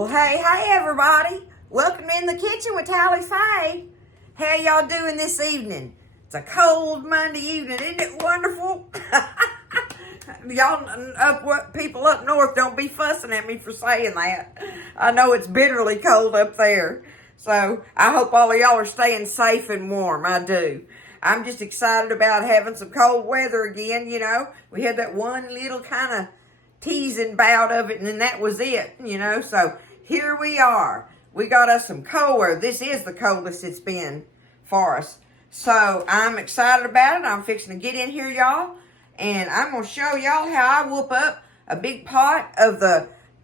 Well, hey, everybody. Welcome in the kitchen with Tally Faye. How y'all doing this evening? It's a cold Monday evening. Isn't it wonderful? Y'all people up north, don't be fussing at me for saying that. I know it's bitterly cold up there. So I hope all of y'all are staying safe and warm. I do. I'm just excited about having some cold weather again, you know. We had that one little kind of teasing bout of it, and then that was it, you know. So here we are. We got us some cold weather. This is the coldest it's been for us. So I'm excited about it. I'm fixing to get in here, y'all, and I'm going to show y'all how I whoop up a big pot of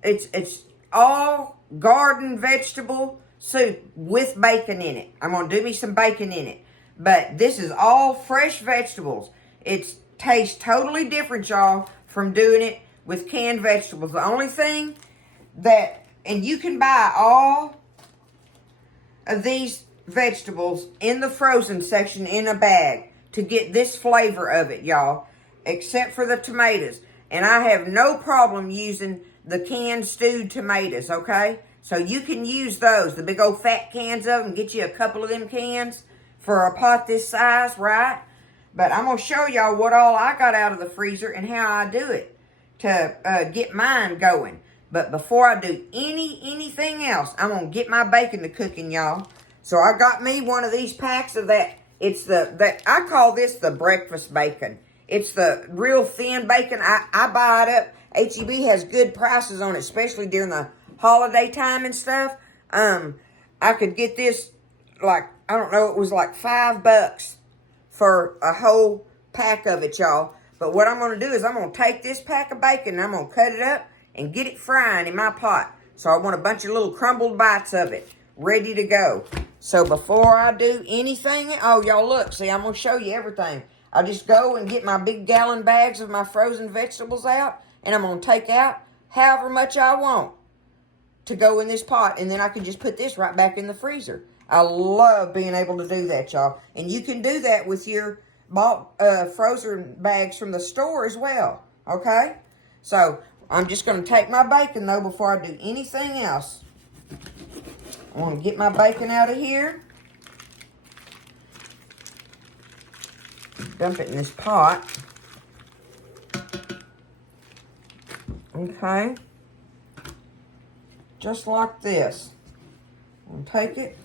it's all garden vegetable soup with bacon in it. I'm going to do me some bacon in it. But this is all fresh vegetables. It tastes totally different, y'all, from doing it with canned vegetables. The only thing and you can buy all of these vegetables in the frozen section in a bag to get this flavor of it, y'all, except for the tomatoes. And I have no problem using the canned stewed tomatoes, okay? So you can use those, the big old fat cans of them, get you a couple of them cans for a pot this size, right? But I'm going to show y'all what all I got out of the freezer and how I do it to get mine going. But before I do anything else, I'm going to get my bacon to cooking, y'all. So I got me one of these packs of that. It's I call this the breakfast bacon. It's the real thin bacon. I buy it up. H-E-B has good prices on it, especially during the holiday time and stuff. I could get this like, I don't know, it was like $5 for a whole pack of it, y'all. But what I'm going to do is I'm going to take this pack of bacon and I'm going to cut it up and get it frying in my pot. So I want a bunch of little crumbled bites of it ready to go. So before I do anything, oh, y'all look, see, I'm going to show you everything. I just go and get my big gallon bags of my frozen vegetables out, and I'm going to take out however much I want to go in this pot, and then I can just put this right back in the freezer. I love being able to do that, y'all. And you can do that with your bought frozen bags from the store as well, okay? So I'm just going to take my bacon, though, before I do anything else. I want to get my bacon out of here. Dump it in this pot. Okay. Just like this. I'm going to take it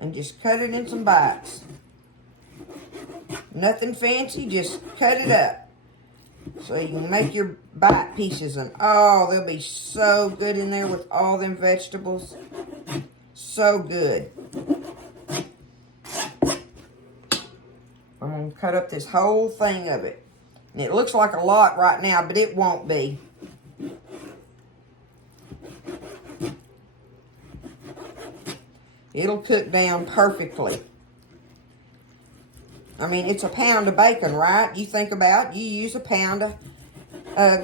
and just cut it in some bites. Nothing fancy, just cut it up. So you can make your bite pieces. And oh, they'll be so good in there with all them vegetables. So good. I'm going to cut up this whole thing of it. And it looks like a lot right now, but it won't be. It'll cook down perfectly. I mean, it's a pound of bacon, right? You think about, you use a pound of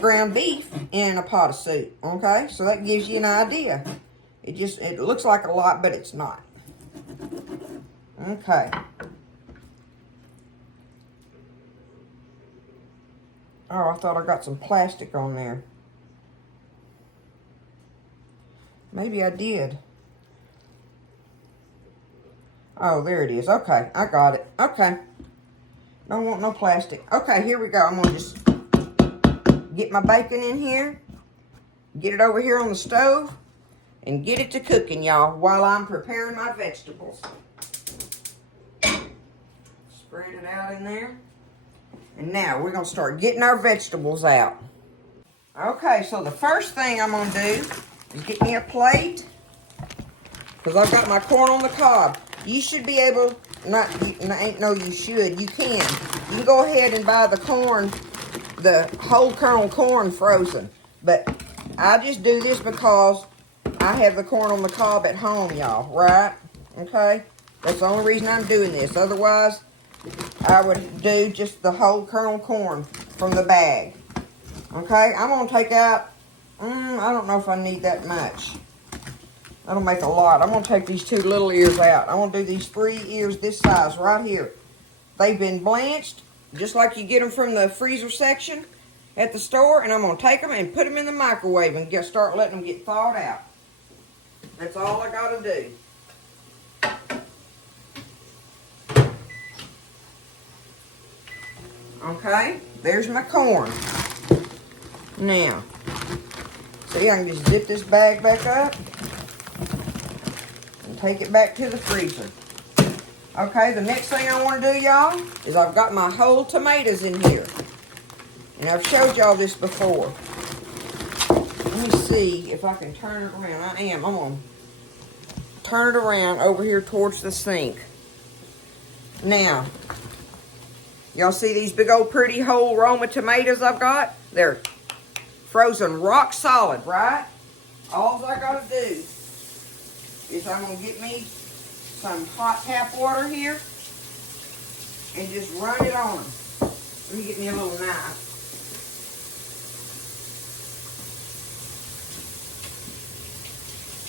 ground beef in a pot of soup, okay? So that gives you an idea. It looks like a lot, but it's not. Okay. Oh, I thought I got some plastic on there. Maybe I did. Oh, there it is. Okay, I got it. Okay. Don't want no plastic. Okay, here we go. I'm going to just get my bacon in here. Get it over here on the stove. And get it to cooking, y'all, while I'm preparing my vegetables. Spread it out in there. And now we're going to start getting our vegetables out. Okay, so the first thing I'm going to do is get me a plate. Because I've got my corn on the cob. You should be able, you should, you can. You can go ahead and buy the corn, the whole kernel corn frozen. But I just do this because I have the corn on the cob at home, y'all, right? Okay? That's the only reason I'm doing this. Otherwise, I would do just the whole kernel corn from the bag. Okay? I'm going to take out, I don't know if I need that much. That'll make a lot. I'm going to take these 2 little ears out. I'm going to do these 3 ears this size right here. They've been blanched, just like you get them from the freezer section at the store. And I'm going to take them and put them in the microwave and start letting them get thawed out. That's all I gotta do. Okay, there's my corn. Now, see, I can just zip this bag back up and take it back to the freezer. Okay, the next thing I want to do, y'all, is I've got my whole tomatoes in here. And I've showed y'all this before. Let me see if I can turn it around. I'm going to turn it around over here towards the sink. Now, y'all see these big old pretty whole Roma tomatoes I've got? They're frozen rock solid, right? All I got to do is I'm going to get me some hot tap water here and just run it on them. Let me get me a little knife.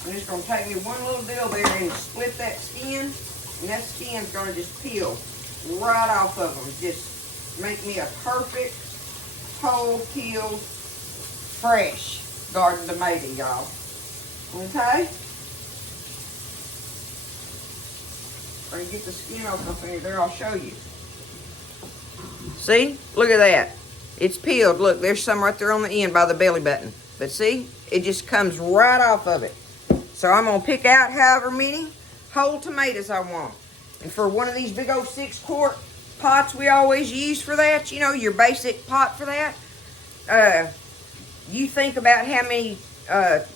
I'm just going to take me one little deal there and split that skin, and that skin's going to just peel right off of them. Just make me a perfect, whole, peeled, fresh garden tomato, y'all. Okay? Or you get the skin off my finger there, I'll show you. See? Look at that. It's peeled. Look, there's some right there on the end by the belly button. But see? It just comes right off of it. So I'm going to pick out however many whole tomatoes I want. And for one of these big old 6-quart pots we always use for that, you know, your basic pot for that, you think about how many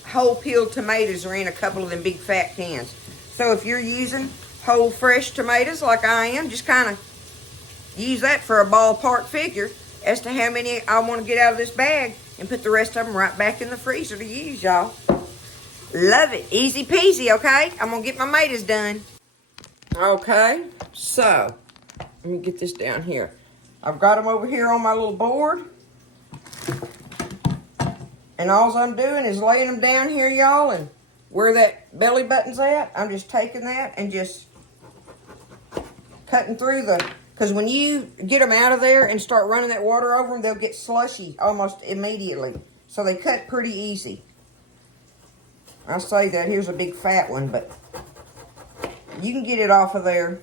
whole peeled tomatoes are in a couple of them big fat cans. So if you're using whole fresh tomatoes like I am, just kind of use that for a ballpark figure as to how many I want to get out of this bag and put the rest of them right back in the freezer to use, y'all. Love it. Easy peasy, okay? I'm going to get my tomatoes done. Okay, so let me get this down here. I've got them over here on my little board. And all I'm doing is laying them down here, y'all, and where that belly button's at, I'm just taking that and just cutting through the, because when you get them out of there and start running that water over them, they'll get slushy almost immediately. So they cut pretty easy. I'll say that. Here's a big fat one, but you can get it off of there.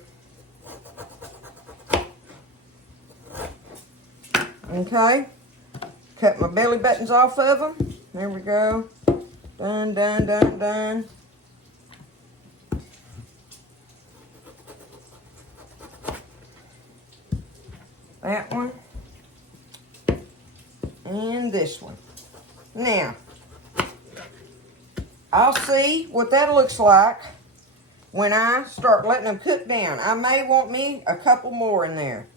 Okay. Cut my belly buttons off of them. There we go. Done, done, done, done. That one. And this one. Now, I'll see what that looks like when I start letting them cook down. I may want me a couple more in there.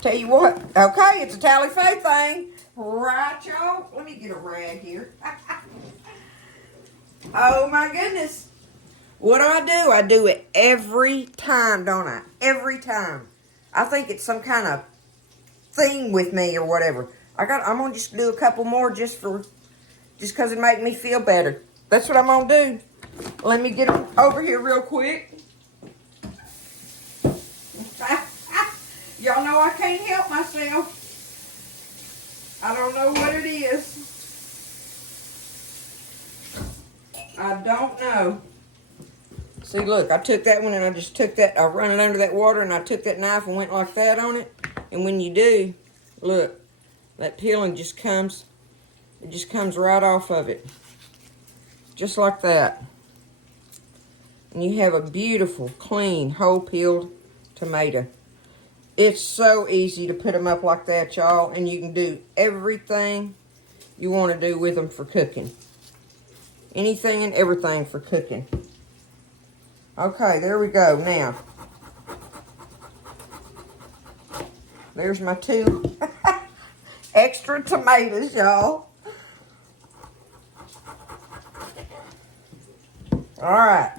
Tell you what, okay, it's a tally-fay thing. Right, y'all? Let me get a rag here. Oh, my goodness. What do? I do it every time, don't I? Every time. I think it's some kind of thing with me or whatever. I'm going to just do a couple more just because it make me feel better. That's what I'm going to do. Let me get them over here real quick. Y'all know I can't help myself. I don't know what it is. I don't know. See, look, I took that one and I just took that, I run it under that water and I took that knife and went like that on it. And when you do, look, that peeling just comes, it just comes right off of it. Just like that. And you have a beautiful, clean, whole peeled tomato. It's so easy to put them up like that, y'all. And you can do everything you want to do with them for cooking. Anything and everything for cooking. Okay, there we go. Now, there's my 2 extra tomatoes, y'all. Alright.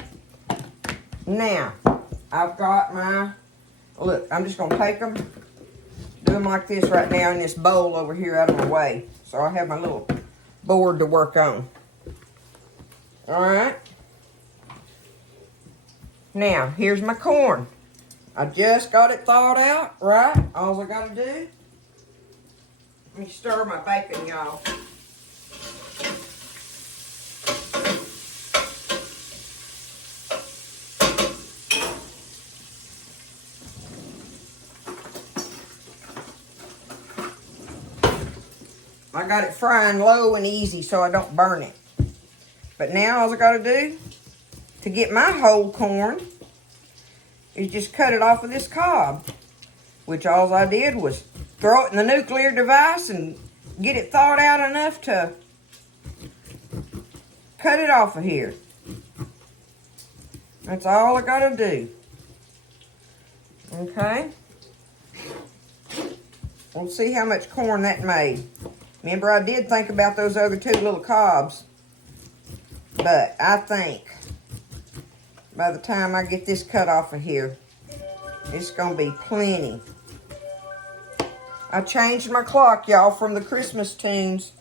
Now, I've got my, look, I'm just going to take them, do them like this right now in this bowl over here out of my way. So I have my little board to work on. Alright. Now, here's my corn. I just got it thawed out, right? All I got to do, let me stir my bacon, y'all. I got it frying low and easy so I don't burn it. But now all I got to do to get my whole corn is just cut it off of this cob, which all I did was throw it in the nuclear device and get it thawed out enough to cut it off of here. That's all I got to do. Okay. We'll see how much corn that made. Remember, I did think about those other two little cobs. But I think by the time I get this cut off of here, it's going to be plenty. I changed my clock, y'all, from the Christmas tunes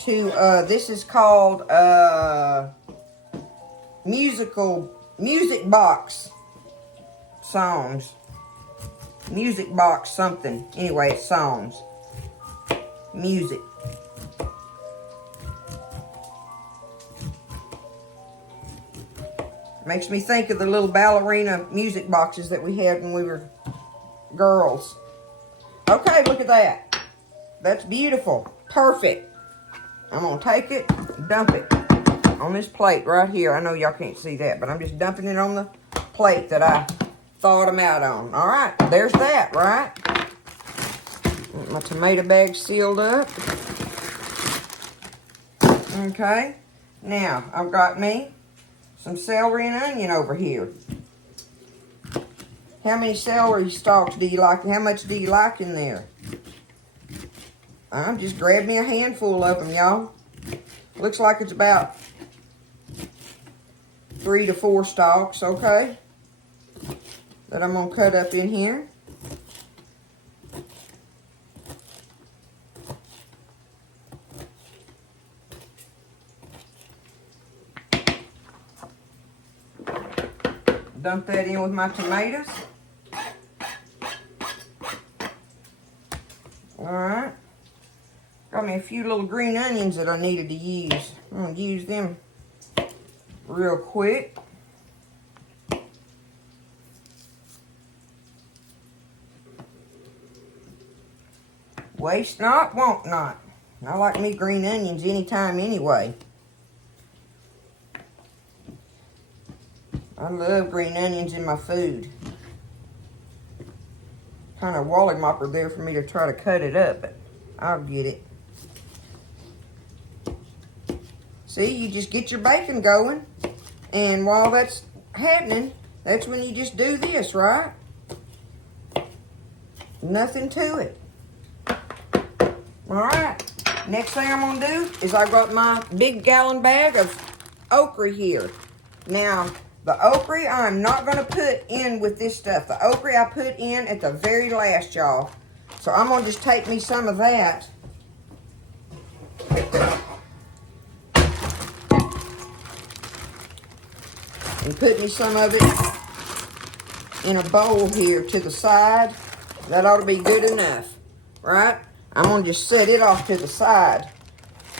to, this is called music box songs. Music box something. Anyway, it's songs. Music. Makes me think of the little ballerina music boxes that we had when we were girls. Okay, look at that. That's beautiful. Perfect. I'm going to take it, dump it on this plate right here. I know y'all can't see that, but I'm just dumping it on the plate that I thawed them out on. All right, there's that, right? My tomato bag sealed up. Okay, now I've got me some celery and onion over here. How many celery stalks do you like? How much do you like in there? Just grab me a handful of them, y'all. Looks like it's about 3 to 4 stalks, okay? That I'm going to cut up in here. Dump that in with my tomatoes. Alright. Got me a few little green onions that I needed to use. I'm going to use them real quick. Waste not, want not. I like me green onions anytime anyway. I love green onions in my food. Kind of wallymopper there for me to try to cut it up, but I'll get it. See, you just get your bacon going, and while that's happening, that's when you just do this, right? Nothing to it. All right, next thing I'm gonna do is I got my big gallon bag of okra here. Now, the okra I'm not gonna put in with this stuff. The okra I put in at the very last, y'all. So I'm gonna just take me some of that. And put me some of it in a bowl here to the side. That ought to be good enough, right? I'm going to just set it off to the side.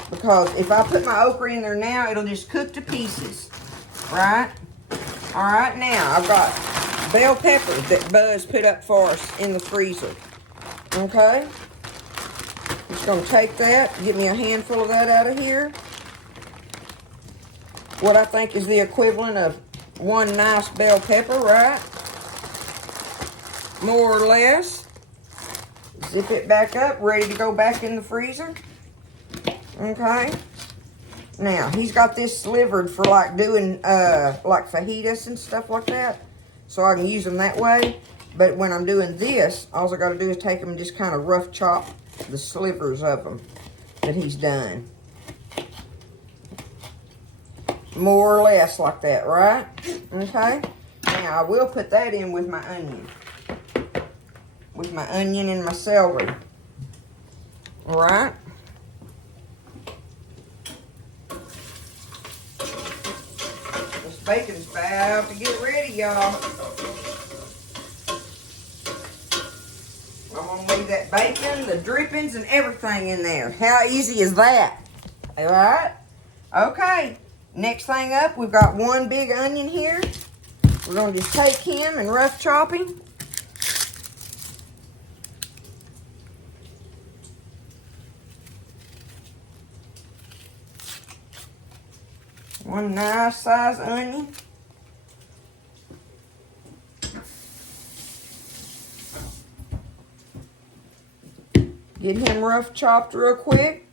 Because if I put my okra in there now, it'll just cook to pieces, right? All right, now I've got bell peppers that Buzz put up for us in the freezer. Okay? Just going to take that, get me a handful of that out of here. What I think is the equivalent of one nice bell pepper, right? More or less. Zip it back up, ready to go back in the freezer. Okay. Now, he's got this slivered for like doing like fajitas and stuff like that. So I can use them that way. But when I'm doing this, all I got to do is take them and just kind of rough chop the slivers of them that he's done. More or less like that, right? Okay. Now, I will put that in with my onion. With my onion and my celery. All right. This bacon's about to get ready, y'all. I'm going to leave that bacon, the drippings, and everything in there. How easy is that? All right? Okay. Next thing up, we've got one big onion here. We're going to just take him and rough chop him. One nice size onion. Get him rough chopped real quick.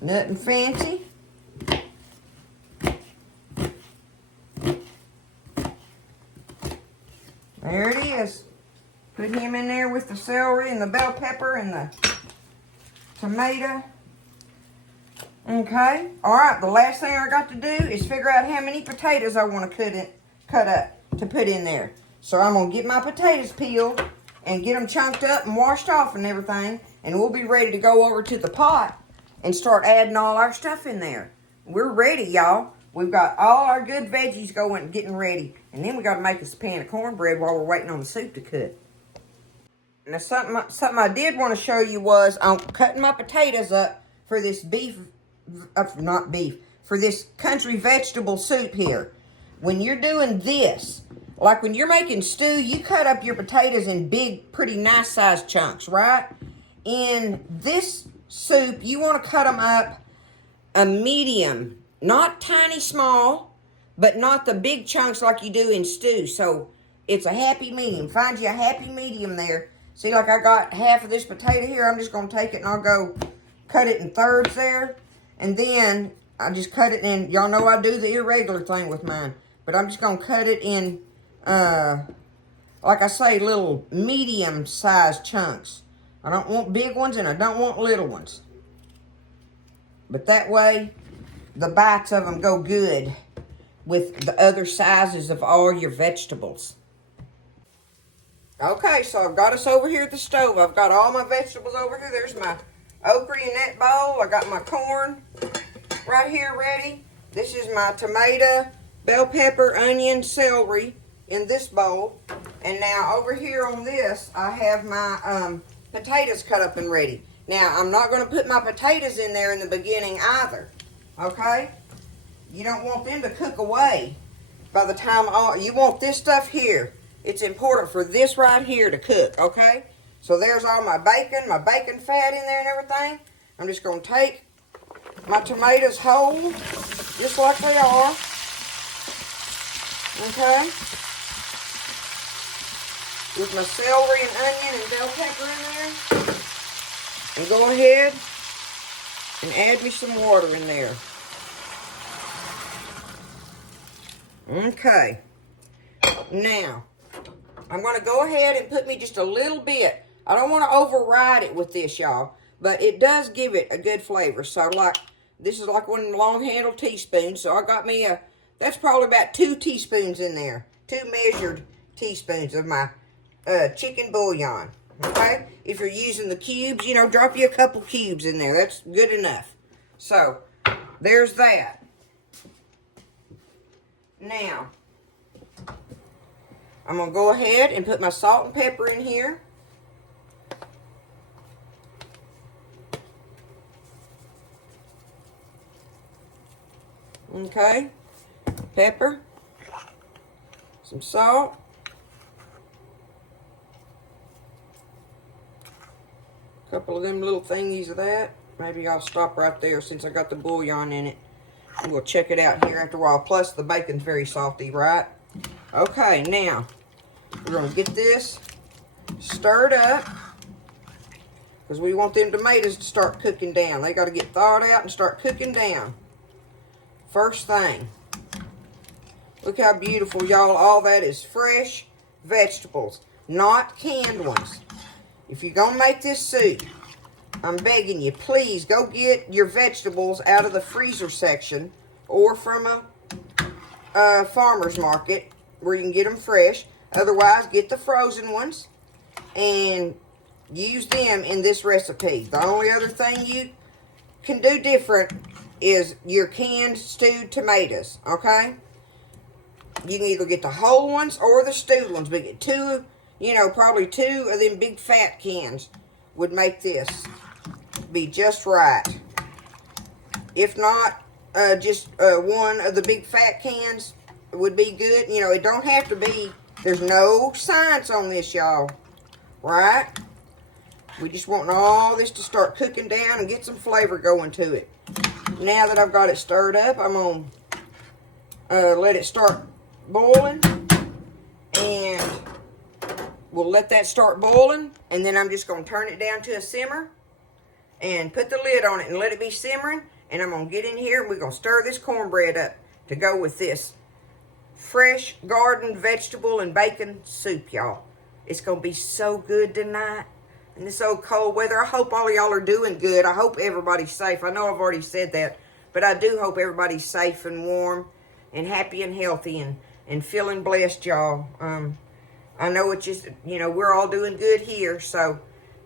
Nothing fancy. There it is. Put him in there with the celery and the bell pepper and the tomato. Okay. Alright, the last thing I got to do is figure out how many potatoes I want to cut up to put in there. So I'm going to get my potatoes peeled and get them chunked up and washed off and everything. And we'll be ready to go over to the pot and start adding all our stuff in there. We're ready, y'all. We've got all our good veggies going, getting ready. And then we got to make us a pan of cornbread while we're waiting on the soup to cook. Now, something I did want to show you was I'm cutting my potatoes up for this for this country vegetable soup here. When you're doing this, like when you're making stew, you cut up your potatoes in big, pretty nice sized chunks, right? In this soup, you want to cut them up a medium, not tiny small, but not the big chunks like you do in stew. So it's a happy medium. Find you a happy medium there. See, like I got half of this potato here. I'm just going to take it and I'll go cut it in thirds there. And then I just cut it in. Y'all know I do the irregular thing with mine. But I'm just going to cut it in, like I say, little medium-sized chunks. I don't want big ones and I don't want little ones. But that way, the bites of them go good with the other sizes of all your vegetables. Okay, so I've got us over here at the stove. I've got all my vegetables over here. There's my okra in that bowl. I got my corn right here ready. This is my tomato, bell pepper, onion, celery in this bowl. And now over here on this, I have my potatoes cut up and ready. Now, I'm not going to put my potatoes in there in the beginning either. Okay? You don't want them to cook away by the time you want this stuff here. It's important for this right here to cook, okay? So there's all my bacon fat in there and everything. I'm just going to take my tomatoes whole, just like they are. Okay? With my celery and onion and bell pepper in there. And go ahead and add me some water in there. Okay. Now, I'm going to go ahead and put me just a little bit. I don't want to override it with this, y'all. But it does give it a good flavor. So, like, this is like one of them long-handled teaspoons. So, I got me that's probably about 2 teaspoons in there. 2 measured teaspoons of my chicken bouillon. Okay? If you're using the cubes, you know, drop you a couple cubes in there. That's good enough. So, there's that. Now, I'm going to go ahead and put my salt and pepper in here. Okay. Pepper. Some salt. A couple of them little thingies of that. Maybe I'll stop right there since I got the bouillon in it. And we'll check it out here after a while. Plus, the bacon's very salty, right? Okay, now, we're going to get this stirred up. Because we want them tomatoes to start cooking down. They got to get thawed out and start cooking down. First thing. Look how beautiful, y'all. All that is fresh vegetables. Not canned ones. If you're going to make this soup, I'm begging you, please go get your vegetables out of the freezer section or from a farmer's market where you can get them fresh. Otherwise, get the frozen ones and use them in this recipe. The only other thing you can do different is your canned stewed tomatoes, okay? You can either get the whole ones or the stewed ones, but get two, you know, probably 2 of them big fat cans would make this be just right. If not, just 1 of the big fat cans would be good. You know, it don't have to be, there's no science on this, y'all, right? We just want all this to start cooking down and get some flavor going to it. Now that I've got it stirred up, I'm going to let it start boiling. And we'll let that start boiling. And then I'm just going to turn it down to a simmer. And put the lid on it and let it be simmering. And I'm going to get in here and we're going to stir this cornbread up to go with this fresh garden vegetable and bacon soup, y'all. It's going to be so good tonight. In this old cold weather, I hope all of y'all are doing good. I hope everybody's safe. I know I've already said that, but I do hope everybody's safe and warm and happy and healthy and feeling blessed, y'all. I know it's just, you know, we're all doing good here, so,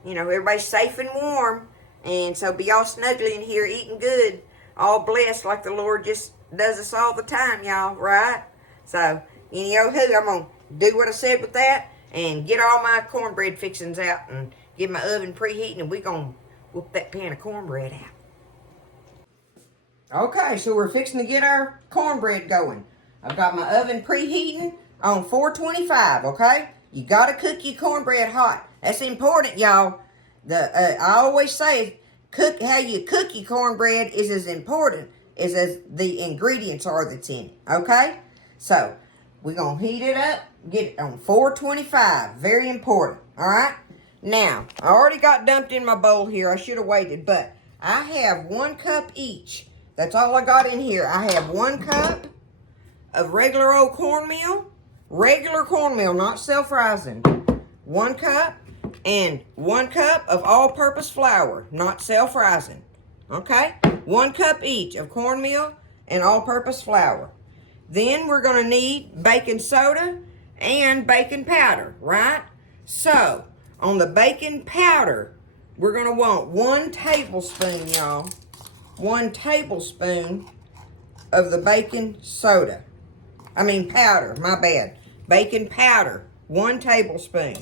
you know, everybody's safe and warm, and so be all snuggly in here, eating good, all blessed like the Lord just does us all the time, y'all, right? So, anyhow, I'm going to do what I said with that and get all my cornbread fixings out and get my oven preheating, and we're going to whoop that pan of cornbread out. Okay, so we're fixing to get our cornbread going. I've got my oven preheating on 425, okay? You got to cook your cornbread hot. That's important, y'all. I always say, how you cook your cornbread is as important as the ingredients are that's in it, okay? So, we're going to heat it up, get it on 425. Very important, all right? Now, I already got dumped in my bowl here. I should have waited, but I have 1 cup each. That's all I got in here. I have 1 cup of regular old cornmeal. Regular cornmeal, not self-rising. 1 cup. And 1 cup of all-purpose flour, not self-rising. Okay? 1 cup each of cornmeal and all-purpose flour. Then we're going to need baking soda and baking powder, right? So, on the baking powder, we're going to want 1 tablespoon, y'all. 1 tablespoon of the baking soda. Powder, my bad. Baking powder, 1 tablespoon.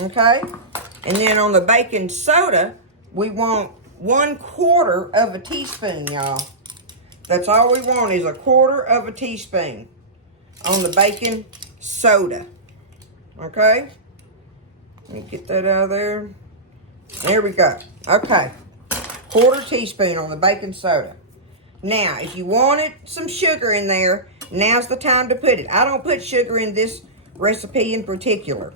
Okay? And then on the baking soda, we want 1/4 of a teaspoon, y'all. That's all we want is 1/4 of a teaspoon on the baking soda. Okay? Let me get that out of there. There we go. Okay. 1/4 teaspoon on the baking soda. Now, if you wanted some sugar in there, now's the time to put it. I don't put sugar in this recipe in particular.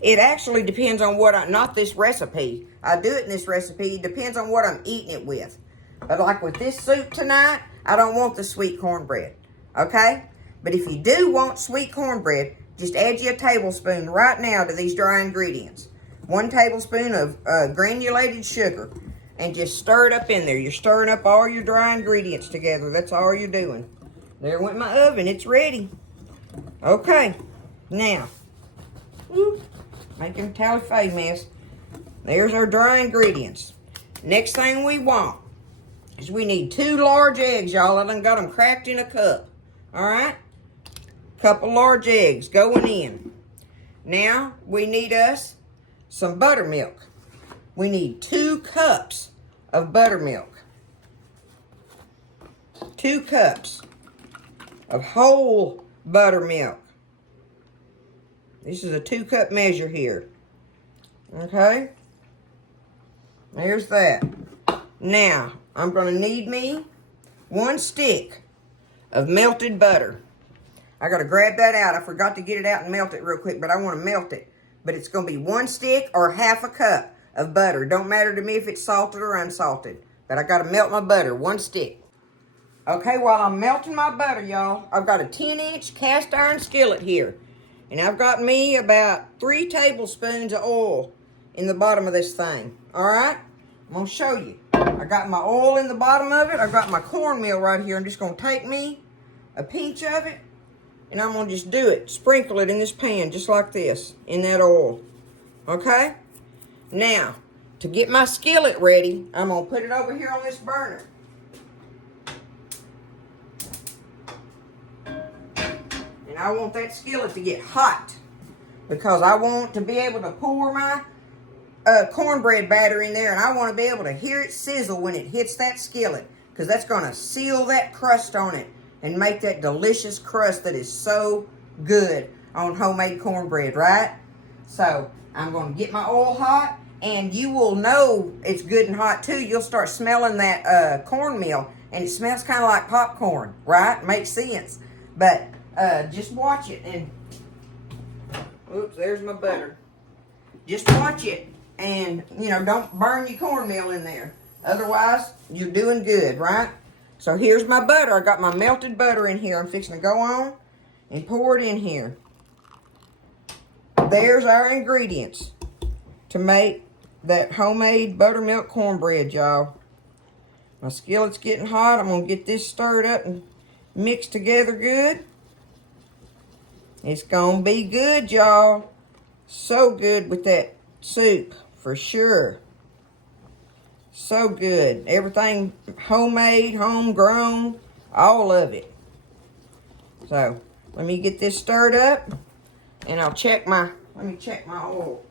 It actually depends on not this recipe. I do it in this recipe. It depends on what I'm eating it with. But like with this soup tonight, I don't want the sweet cornbread. Okay? But if you do want sweet cornbread, just add you a tablespoon right now to these dry ingredients. 1 tablespoon of granulated sugar. And just stir it up in there. You're stirring up all your dry ingredients together. That's all you're doing. There went my oven. It's ready. Okay. Now. Making a tally-fay mess. There's our dry ingredients. Next thing we want is we need 2 large eggs, y'all. I done got them cracked in a cup. Alright? Couple large eggs going in. Now, we need us some buttermilk. We need 2 cups of buttermilk. 2 cups of whole buttermilk. This is a 2-cup measure here. Okay? There's that. Now, I'm going to need me 1 stick of melted butter. I got to grab that out. I forgot to get it out and melt it real quick, but I want to melt it. But it's going to be 1 stick or 1/2 cup of butter. Don't matter to me if it's salted or unsalted. But I got to melt my butter, 1 stick. Okay, while I'm melting my butter, y'all, I've got a 10-inch cast iron skillet here. And I've got me about 3 tablespoons of oil in the bottom of this thing. Alright? I'm going to show you. I got my oil in the bottom of it. I've got my cornmeal right here. I'm just going to take me a pinch of it. And I'm going to just do it. Sprinkle it in this pan just like this. In that oil. Okay? Now, to get my skillet ready, I'm going to put it over here on this burner. And I want that skillet to get hot. Because I want to be able to pour my cornbread batter in there. And I want to be able to hear it sizzle when it hits that skillet. Because that's going to seal that crust on it and make that delicious crust that is so good on homemade cornbread, right? So I'm going to get my oil hot, and you will know it's good and hot too. You'll start smelling that cornmeal, and it smells kind of like popcorn, right? Makes sense. But just watch it, and oops, there's my butter. Just watch it, and you know, don't burn your cornmeal in there. Otherwise, you're doing good, right? So here's my butter. I got my melted butter in here. I'm fixing to go on and pour it in here. There's our ingredients to make that homemade buttermilk cornbread, y'all. My skillet's getting hot. I'm going to get this stirred up and mixed together good. It's going to be good, y'all. So good with that soup, for sure. So good. Everything homemade, homegrown, all of it. So, let me get this stirred up, and I'll check my, let me check my oil.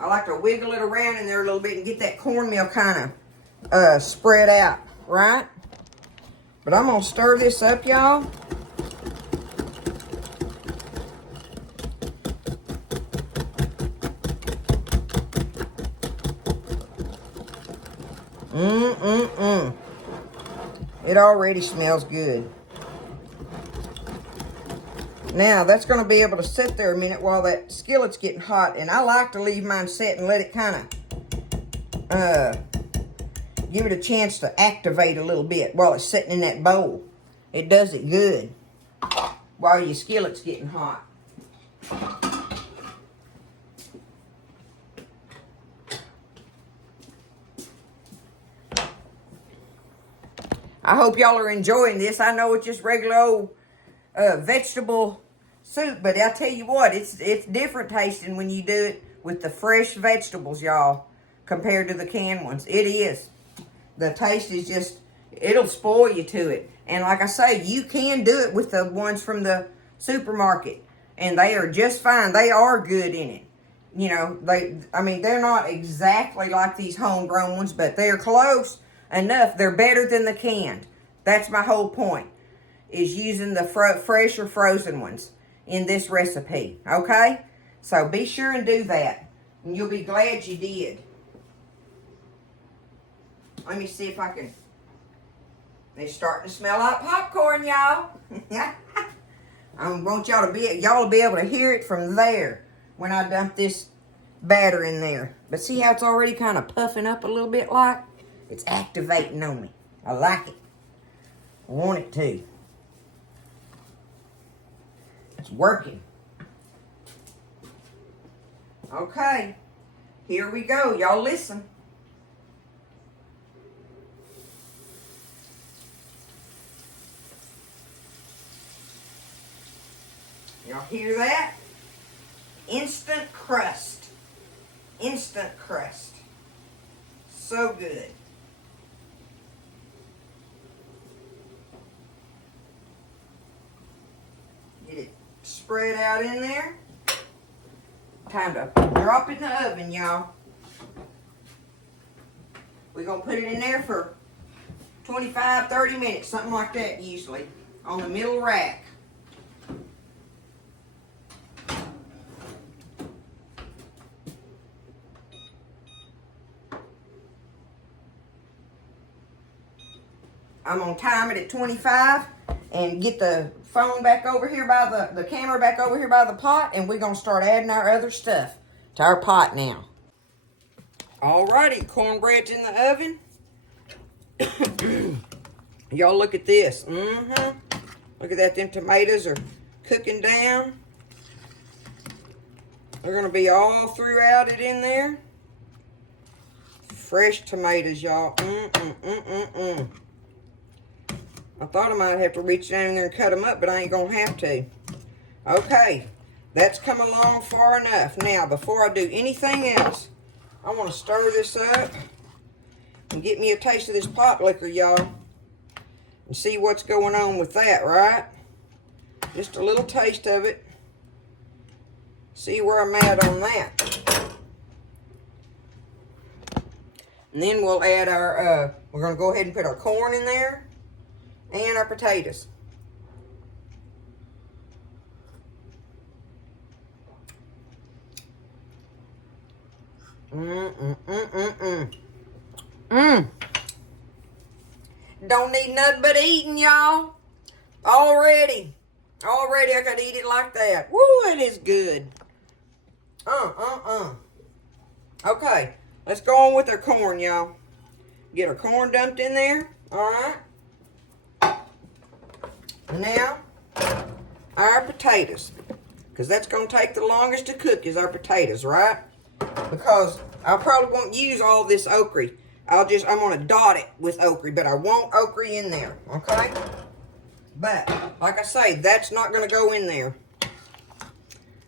I like to wiggle it around in there a little bit and get that cornmeal kind of spread out, right? But I'm going to stir this up, y'all. It already smells good. Now, that's going to be able to sit there a minute while that skillet's getting hot. And I like to leave mine set and let it kind of give it a chance to activate a little bit while it's sitting in that bowl. It does it good while your skillet's getting hot. I hope y'all are enjoying this. I know it's just regular old vegetable soup, but I'll tell you what, it's different tasting when you do it with the fresh vegetables, y'all, compared to the canned ones. It is. The taste is just, it'll spoil you to it. And like I say, you can do it with the ones from the supermarket, and they are just fine. They are good in it. You know, I mean, they're not exactly like these homegrown ones, but they're close enough. They're better than the canned. That's my whole point, is using the fresh or frozen ones in this recipe, okay? So be sure and do that, and you'll be glad you did. Let me see if I can. It's starting to smell like popcorn, y'all. I want y'all to be able to hear it from there when I dump this batter in there. But see how it's already kind of puffing up a little bit like? It's activating on me. I like it. I want it to. It's working. Okay. Here we go. Y'all listen. Y'all hear that? Instant crust. Instant crust. So good. Get it spread out in there. Time to drop it in the oven, y'all. We're going to put it in there for 25, 30 minutes, something like that usually, on the middle rack. I'm going to time it at 25 and get the phone back over here by the camera back over here by the pot, and we're going to start adding our other stuff to our pot now. Alrighty, cornbread's in the oven. Y'all look at this. Look at that, them tomatoes are cooking down. They're going to be all throughout it in there. Fresh tomatoes, y'all. I thought I might have to reach down in there and cut them up, but I ain't going to have to. Okay, that's come along far enough. Now, before I do anything else, I want to stir this up and get me a taste of this pot liquor, y'all, and see what's going on with that, right? Just a little taste of it. See where I'm at on that. And then we'll add our, we're going to go ahead and put our corn in there and our potatoes. Don't need nothing but eating, y'all. Already I could eat it like that. Woo, it is good. Okay, let's go on with our corn, y'all. Get our corn dumped in there. All right. Now, our potatoes. Because that's going to take the longest to cook is our potatoes, right? Because I probably won't use all this okra. I'm going to dot it with okra, but I want okra in there, okay? But, like I say, that's not going to go in there.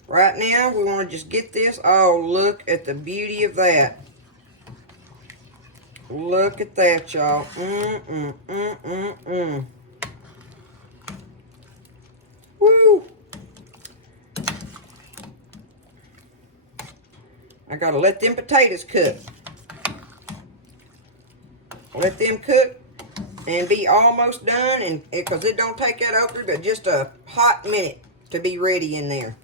Right now, we want to just get this. Oh, look at the beauty of that. Look at that, y'all. Woo! I got to let them potatoes cook. Let them cook and be almost done, and because it don't take that okra but just a hot minute to be ready in there.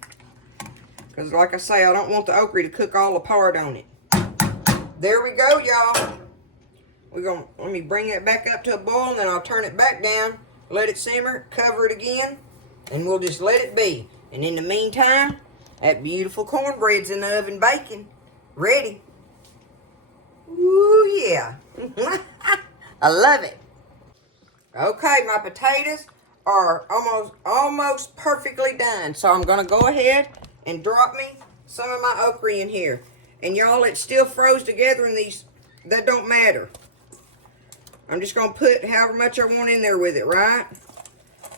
Because like I say, I don't want the okra to cook all apart on it. There we go, y'all. Let me bring it back up to a boil, and then I'll turn it back down, let it simmer, cover it again, and we'll just let it be. And in the meantime, that beautiful cornbread's in the oven baking, ready. Ooh, yeah. I love it. Okay, my potatoes are almost perfectly done. So I'm going to go ahead and drop me some of my okra in here. And y'all, it's still froze together in these. That don't matter. I'm just going to put however much I want in there with it, right?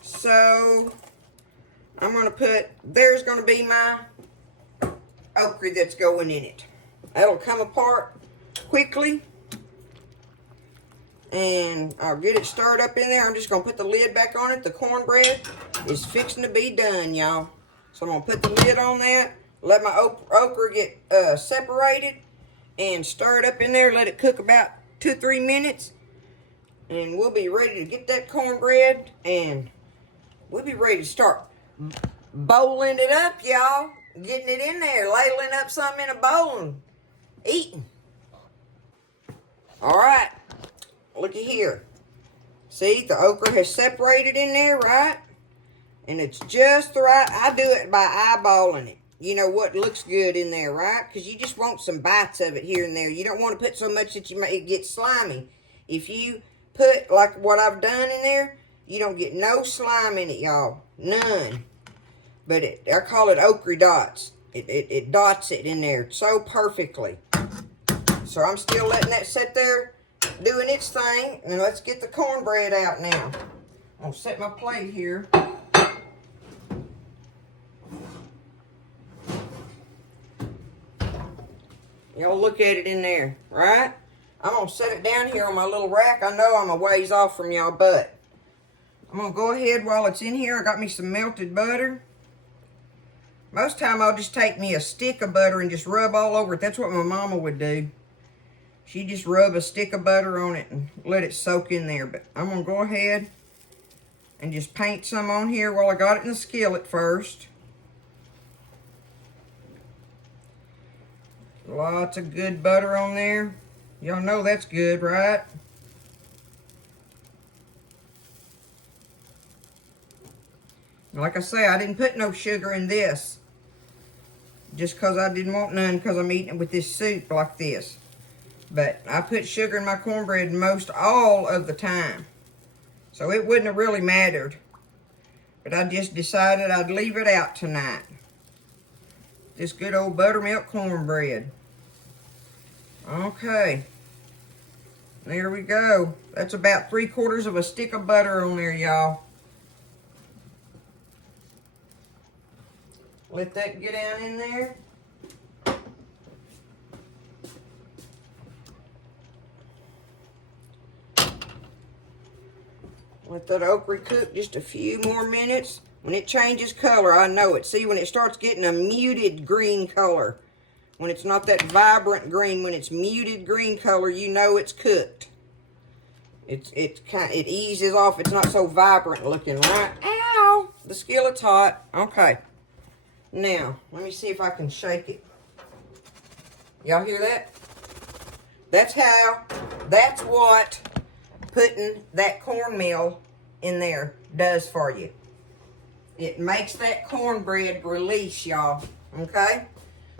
So I'm going to put, there's going to be my okra that's going in it. That'll come apart quickly. And I'll get it stirred up in there. I'm just going to put the lid back on it. The cornbread is fixing to be done, y'all. So I'm going to put the lid on that. Let my okra get separated. And stir it up in there. Let it cook about 2-3 minutes. And we'll be ready to get that cornbread. And we'll be ready to start bowling it up, y'all. Getting it in there. Ladling up something in a bowl and eating. Alright. Looky here. See, the okra has separated in there, right? And it's just the right. I do it by eyeballing it. You know what looks good in there, right? Because you just want some bites of it here and there. You don't want to put so much that it gets slimy. If you put like what I've done in there, you don't get no slime in it, y'all. None. But I call it okra dots. It dots it in there so perfectly. So I'm still letting that sit there doing its thing. And let's get the cornbread out now. I'm going to set my plate here. Y'all look at it in there, right? I'm going to set it down here on my little rack. I know I'm a ways off from y'all, but I'm going to go ahead while it's in here. I got me some melted butter. Most time I'll just take me a stick of butter and just rub all over it. That's what my mama would do. She just rub a stick of butter on it and let it soak in there. But I'm going to go ahead and just paint some on here while I got it in the skillet first. Lots of good butter on there. Y'all know that's good, right? Like I say, I didn't put no sugar in this. Just because I didn't want none because I'm eating it with this soup like this. But I put sugar in my cornbread most all of the time. So it wouldn't have really mattered. But I just decided I'd leave it out tonight. This good old buttermilk cornbread. Okay. There we go. That's about 3/4 of a stick of butter on there, y'all. Let that get down in there. Let that okra cook just a few more minutes. When it changes color, I know it. See, when it starts getting a muted green color, When it's not that vibrant green, when it's muted green color, you know it's cooked. It eases off. It's not so vibrant looking, right? Ow! The skillet's hot. Okay. Now, let me see if I can shake it. Y'all hear that? That's what putting that cornmeal in there does for you. It makes that cornbread release, y'all. Okay?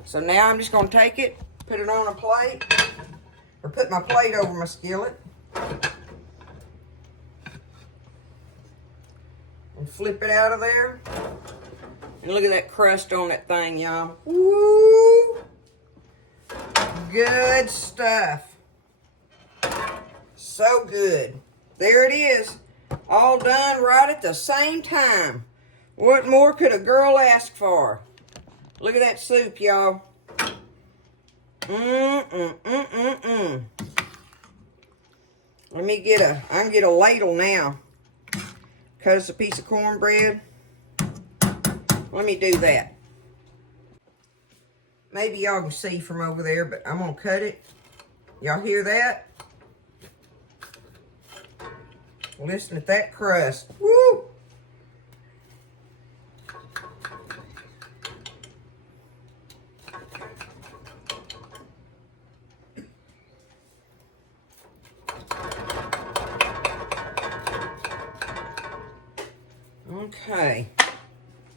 So now I'm just going to take it, put it on a plate, or put my plate over my skillet. And flip it out of there. And look at that crust on that thing, y'all. Woo! Good stuff. So good. There it is. All done right at the same time. What more could a girl ask for? Look at that soup, y'all. I can get a ladle now. Cut us a piece of cornbread. Let me do that. Maybe y'all can see from over there, but I'm going to cut it. Y'all hear that? Listen to that crust. Woo! Okay.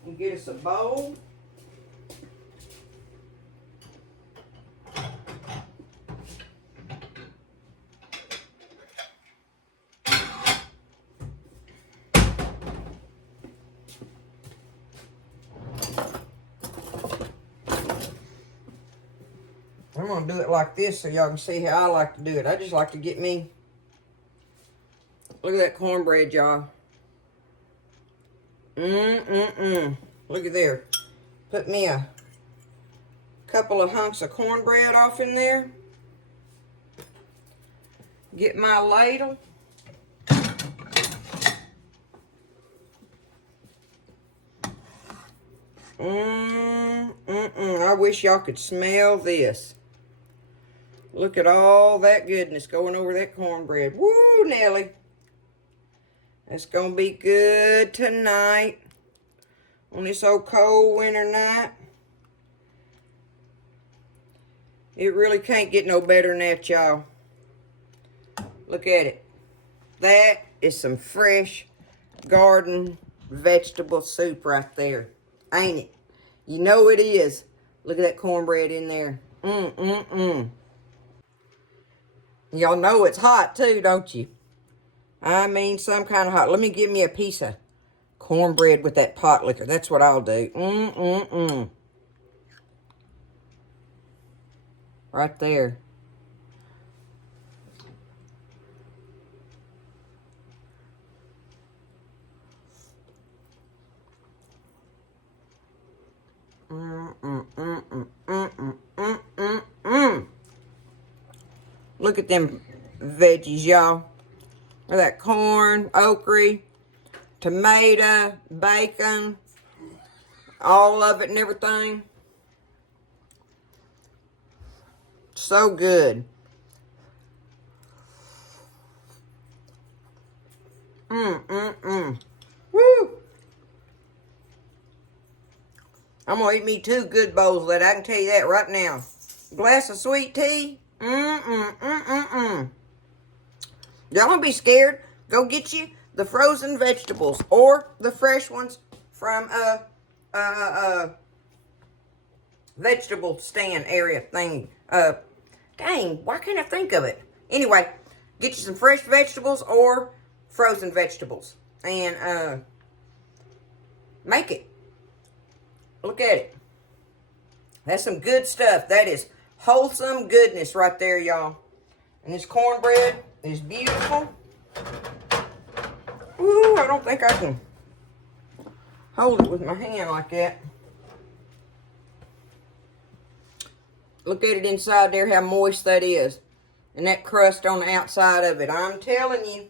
We'll get us a bowl. I'm going to do it like this so y'all can see how I like to do it. I just like to get me... Look at that cornbread, y'all. Look at there. Put me a couple of hunks of cornbread off in there. Get my ladle. I wish y'all could smell this. Look at all that goodness going over that cornbread. Woo, Nelly. It's going to be good tonight on this old cold winter night. It really can't get no better than that, y'all. Look at it. That is some fresh garden vegetable soup right there. Ain't it? You know it is. Look at that cornbread in there. Y'all know it's hot too, don't you? I mean, some kind of hot. Let me give me a piece of cornbread with that pot liquor. That's what I'll do. Right there. Look at them veggies, y'all. Look at that corn, okra, tomato, bacon, all of it and everything. So good. Woo! I'm going to eat me 2 good bowls of that. I can tell you that right now. Glass of sweet tea. Y'all don't be scared. Go get you the frozen vegetables or the fresh ones from vegetable stand area thing. Dang, why can't I think of it? Anyway, get you some fresh vegetables or frozen vegetables and make it. Look at it. That's some good stuff. That is wholesome goodness right there, y'all. And this cornbread is beautiful. Ooh, I don't think I can hold it with my hand like that. Look at it inside there, how moist that is. And that crust on the outside of it. I'm telling you,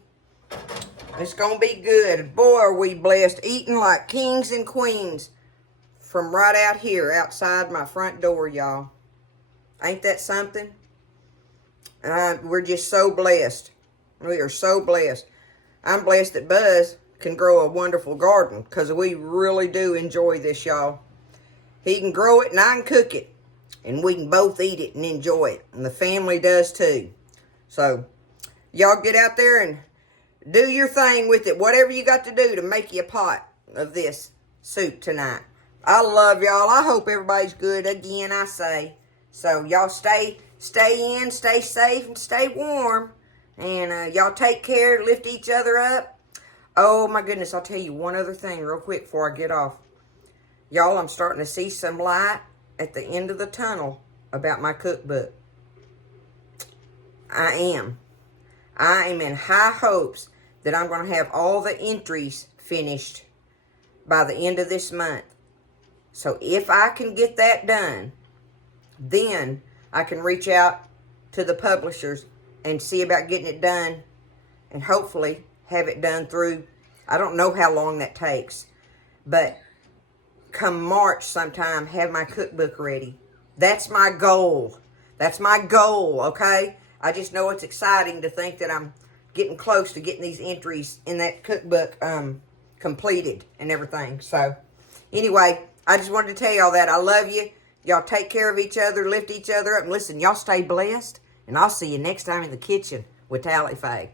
it's going to be good. Boy, are we blessed. Eating like kings and queens from right out here outside my front door, y'all. Ain't that something? We're just so blessed. We are so blessed. I'm blessed that Buzz can grow a wonderful garden because we really do enjoy this, y'all. He can grow it and I can cook it. And we can both eat it and enjoy it. And the family does too. So, y'all get out there and do your thing with it. Whatever you got to do to make you a pot of this soup tonight. I love y'all. I hope everybody's good. Again, I say. So, y'all stay in, stay safe, and stay warm. And y'all take care, lift each other up. Oh, my goodness. I'll tell you one other thing real quick before I get off. Y'all, I'm starting to see some light at the end of the tunnel about my cookbook. I am in high hopes that I'm going to have all the entries finished by the end of this month. So if I can get that done, then I can reach out to the publishers and see about getting it done and hopefully have it done through, I don't know how long that takes, but come March sometime, have my cookbook ready. That's my goal. That's my goal, okay? I just know it's exciting to think that I'm getting close to getting these entries in that cookbook completed and everything. So, anyway, I just wanted to tell y'all that. I love you. Y'all take care of each other, lift each other up. And listen, y'all stay blessed. And I'll see you next time in the kitchen with Tally Faye.